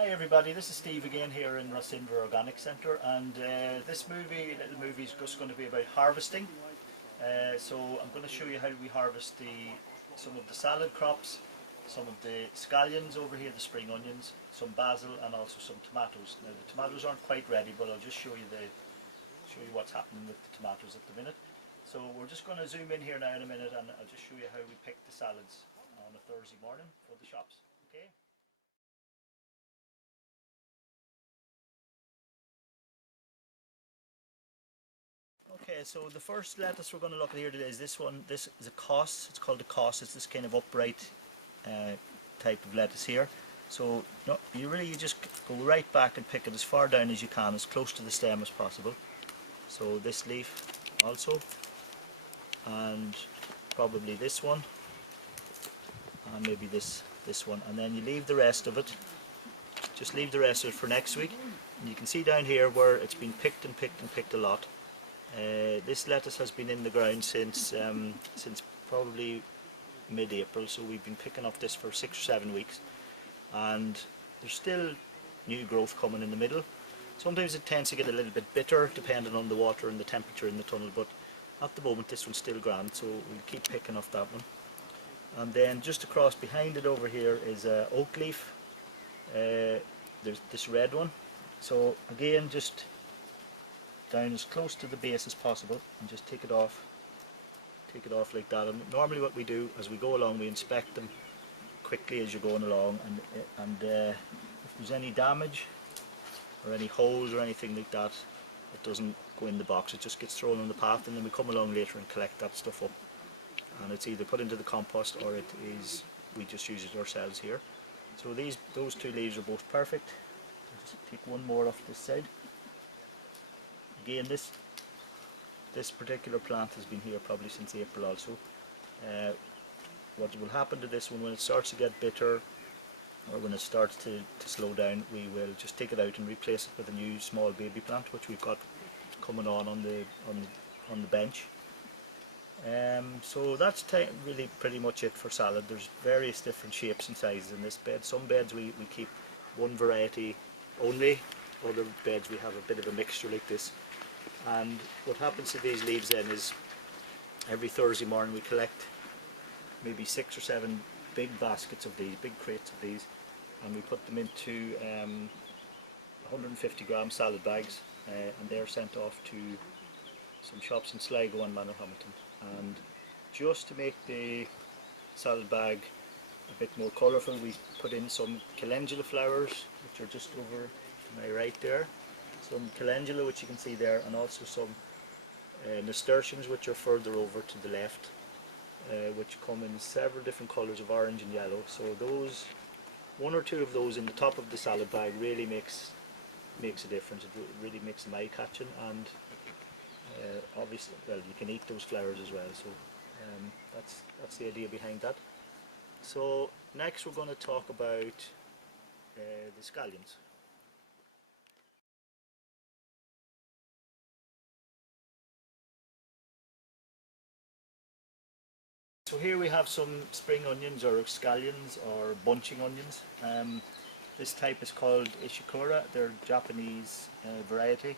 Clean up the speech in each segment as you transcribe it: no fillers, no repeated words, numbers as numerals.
Hi everybody, this is Steve again here in Rocinda Organic Centre, and this little movie is just going to be about harvesting. So I'm going to show you how we harvest some of the salad crops, some of the scallions over here, the spring onions, some basil and also some tomatoes. Now the tomatoes aren't quite ready, but I'll just show you what's happening with the tomatoes at the minute. So we're just going to zoom in here now in a minute and I'll just show you how we pick the salads on a Thursday morning for the shops. Okay? Okay, so the first lettuce we're going to look at here today is this one. This is a cos. It's called a cos. It's this kind of upright type of lettuce here. So no, you just go right back and pick it as far down as you can, as close to the stem as possible. So this leaf also, and probably this one, and maybe this one, and then you leave the rest of it. Just leave the rest of it for next week. And you can see down here where it's been picked and picked and picked a lot. This lettuce has been in the ground since probably mid-April, so we've been picking up this for 6 or 7 weeks, and there's still new growth coming in the middle. Sometimes it tends to get a little bit bitter depending on the water and the temperature in the tunnel, but at the moment this one's still grand, so we'll keep picking off that one. And then just across behind it over here is oak leaf. There's this red one. So again, just down as close to the base as possible and just take it off like that. And normally what we do as we go along, we inspect them quickly as you're going along, and if there's any damage or any holes or anything like that, it doesn't go in the box, it just gets thrown on the path, and then we come along later and collect that stuff up, and it's either put into the compost or we just use it ourselves here. So those two leaves are both perfect. Just take one more off this side. Again, this particular plant has been here probably since April also. What will happen to this one when it starts to get bitter, or when it starts to slow down, we will just take it out and replace it with a new small baby plant, which we've got coming on the bench. So that's really pretty much it for salad. There's various different shapes and sizes in this bed. Some beds we keep one variety only, other beds we have a bit of a mixture like this. And what happens to these leaves then is every Thursday morning we collect maybe 6 or 7 big baskets of these, big crates of these, and we put them into 150 gram salad bags, and they're sent off to some shops in Sligo and Manorhamilton. And just to make the salad bag a bit more colourful, we put in some calendula flowers, which are just over to my right there. Some calendula, which you can see there, and also some nasturtiums, which are further over to the left, which come in several different colours of orange and yellow. So those, 1 or 2 of those in the top of the salad bag really makes a difference. It really makes them eye-catching, and obviously, well, you can eat those flowers as well. So that's the idea behind that. So next we're going to talk about the scallions. So here we have some spring onions, or scallions, or bunching onions. This type is called Ishikura. They're Japanese variety.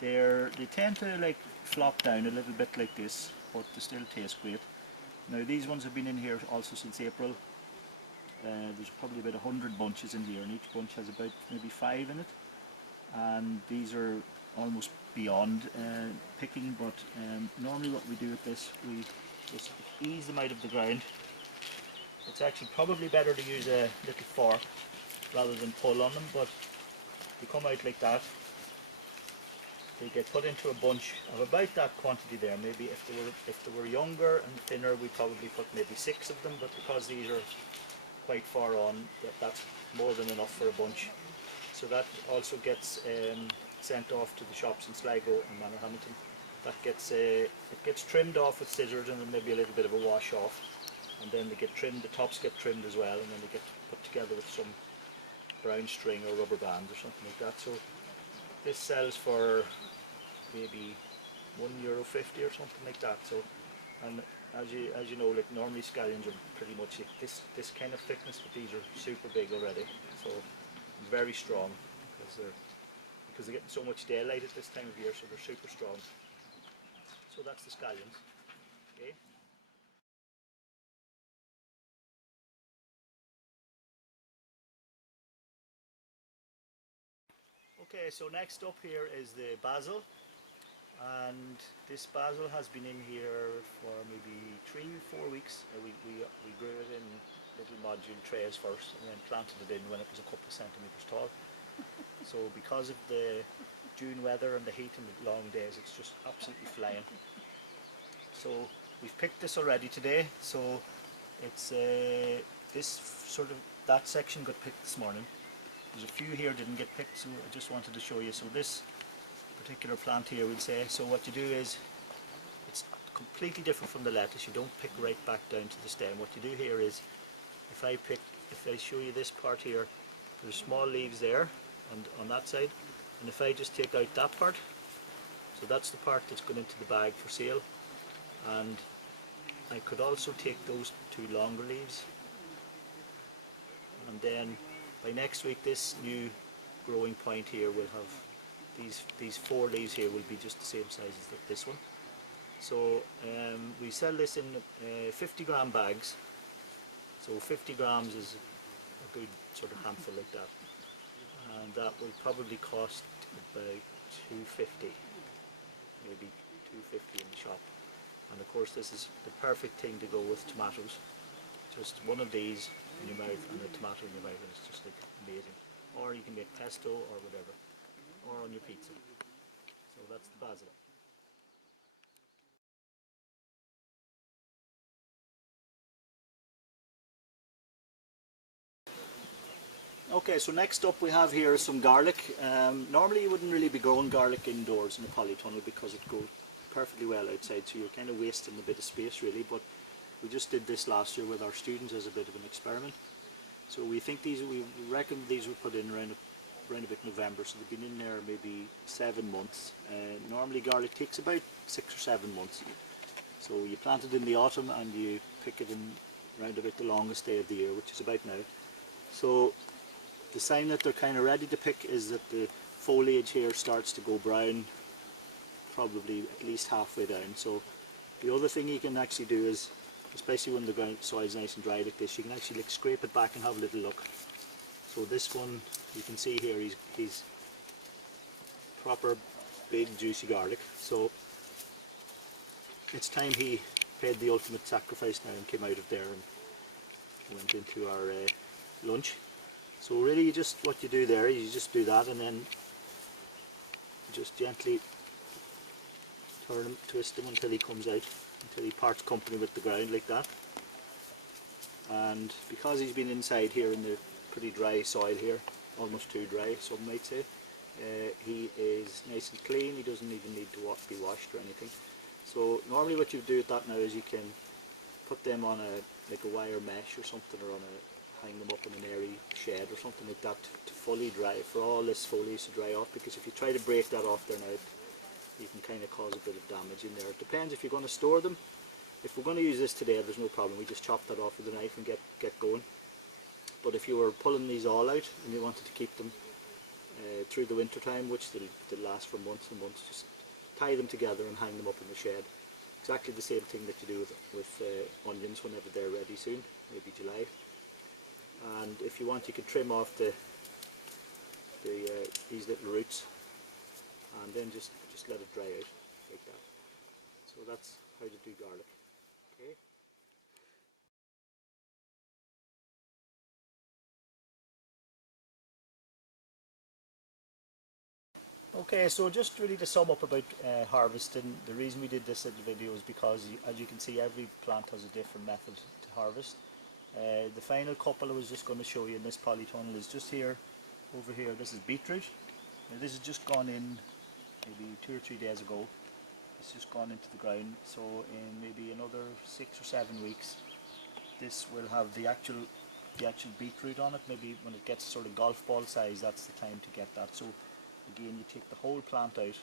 They tend to like flop down a little bit like this, but they still taste great. Now these ones have been in here also since April. There's probably about 100 bunches in here, and each bunch has about maybe 5 in it. And these are almost beyond picking, but normally what we do with this, we just ease them out of the ground. It's actually probably better to use a little fork rather than pull on them, but they come out like that. They get put into a bunch of about that quantity there. Maybe if they were younger and thinner, we probably put maybe 6 of them, but because these are quite far on, that's more than enough for a bunch. So that also gets sent off to the shops in Sligo and Manorhamilton. That it gets trimmed off with scissors, and then maybe a little bit of a wash off, and then they get trimmed. The tops get trimmed as well, and then they get put together with some brown string or rubber bands or something like that. So this sells for maybe €1.50 or something like that. So, and as you know, like normally scallions are pretty much like this kind of thickness, but these are super big already. So very strong because they're getting so much daylight at this time of year, so they're super strong. So that's the scallions. Okay. Okay, so next up here is the basil, and this basil has been in here for maybe 3-4 weeks. We grew it in little module trays first and then planted it in when it was a couple of centimetres tall. So because of the June weather and the heat and the long days, it's just absolutely flying. So we've picked this already today, so it's this sort of, that section got picked this morning. There's a few here didn't get picked, so I just wanted to show you. So this particular plant here, we'd say, so what you do is, it's completely different from the lettuce. You don't pick right back down to the stem. What you do here is, if I show you this part here, there's small leaves there and on that side, and if I just take out that part, so that's the part that's going into the bag for sale, and I could also take those two longer leaves, and then by next week this new growing point here will have these 4 leaves here will be just the same size as this one. So we sell this in 50 gram bags, so 50 grams is a good sort of handful like that, and that will probably cost about 250, maybe 250 in the shop. And of course this is the perfect thing to go with tomatoes. Just one of these in your mouth and a tomato in your mouth, and it's just like amazing. Or you can make pesto or whatever, or on your pizza. So that's the basil. Okay, so next up we have here some garlic. Normally you wouldn't really be growing garlic indoors in a polytunnel because it grows perfectly well outside, so you're kind of wasting a bit of space really, but we just did this last year with our students as a bit of an experiment. So we reckon these were put in around about November, so they've been in there maybe 7 months. Normally garlic takes about 6 or 7 months. So you plant it in the autumn and you pick it in around about the longest day of the year, which is about now. So the sign that they're kind of ready to pick is that the foliage here starts to go brown, probably at least halfway down. So the other thing you can actually do is, especially when the soil is nice and dry like this, you can actually scrape it back and have a little look. So this one, you can see here, he's proper big juicy garlic. So it's time he paid the ultimate sacrifice now and came out of there and went into our lunch. So really what you do there, you just do that and then just gently turn him, twist him until he comes out, until he parts company with the ground like that. And because he's been inside here in the pretty dry soil here, almost too dry some might say, he is nice and clean. He doesn't even need to be washed or anything. So normally what you do with that now is you can put them on like a wire mesh or something, or hang them up in an airy shed or something like that to fully dry, for all this foliage to dry off, because if you try to break that off there now, you can kind of cause a bit of damage in there. It depends if you're going to store them. If we're going to use this today, there's no problem, we just chop that off with a knife and get going. But if you were pulling these all out and you wanted to keep them through the winter time, which they'll last for months and months, just tie them together and hang them up in the shed. Exactly the same thing that you do with onions whenever they're ready soon, maybe July. And if you want, you can trim off these little roots and then just let it dry out like that. So that's how to do garlic. Okay. Okay, so just really to sum up about harvesting, the reason we did this little video is because, as you can see, every plant has a different method to harvest. The final couple I was just going to show you in this polytunnel is just here, over here. This is beetroot. Now this has just gone in maybe 2 or 3 days ago. It's just gone into the ground, so in maybe another 6 or 7 weeks this will have the actual beetroot on it. Maybe when it gets sort of golf ball size, that's the time to get that. So again, you take the whole plant out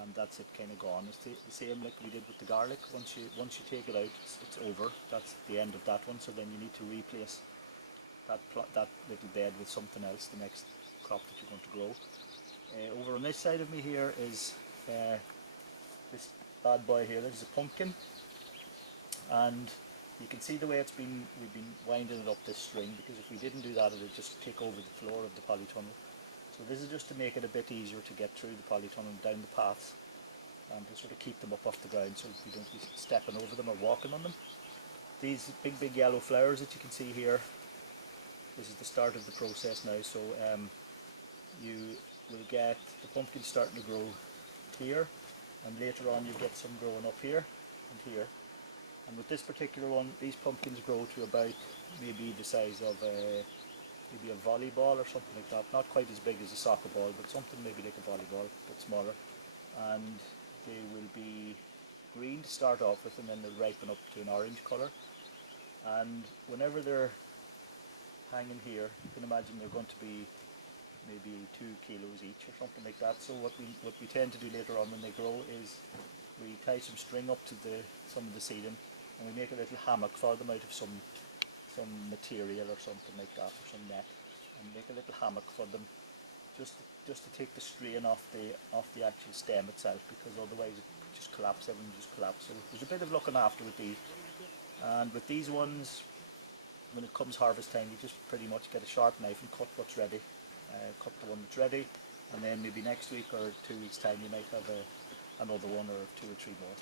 and that's it, kind of gone. It's the same like we did with the garlic. Once you take it out, it's over. That's the end of that one, so then you need to replace that little bed with something else, the next crop that you're going to grow. Over on this side of me here is this bad boy here. This is a pumpkin, and you can see the way we've been winding it up this string, because if we didn't do that it would just take over the floor of the polytunnel. So this is just to make it a bit easier to get through the polytunnel down the paths, and to sort of keep them up off the ground so we don't be stepping over them or walking on them. These big yellow flowers that you can see here, this is the start of the process now. So you will get the pumpkin starting to grow here, and later on you get some growing up here and here. And with this particular one, these pumpkins grow to about maybe the size of maybe a volleyball or something like that. Not quite as big as a soccer ball, but something maybe like a volleyball, but smaller. And they will be green to start off with, and then they'll ripen up to an orange colour. And whenever they're hanging here, you can imagine they're going to be maybe 2 kilos each or something like that. So what we tend to do later on when they grow is we tie some string up to some of the seeding, and we make a little hammock for them out of some material or something like that, or some net, and make a little hammock for them, just to take the strain off the actual stem itself, because otherwise it would just collapse, everything just collapse. So there's a bit of looking after with these. And with these ones, when it comes harvest time, you just pretty much get a sharp knife and cut what's ready. Cut the one that's ready, and then maybe next week or 2 weeks time you might have another one or 2 or 3 more.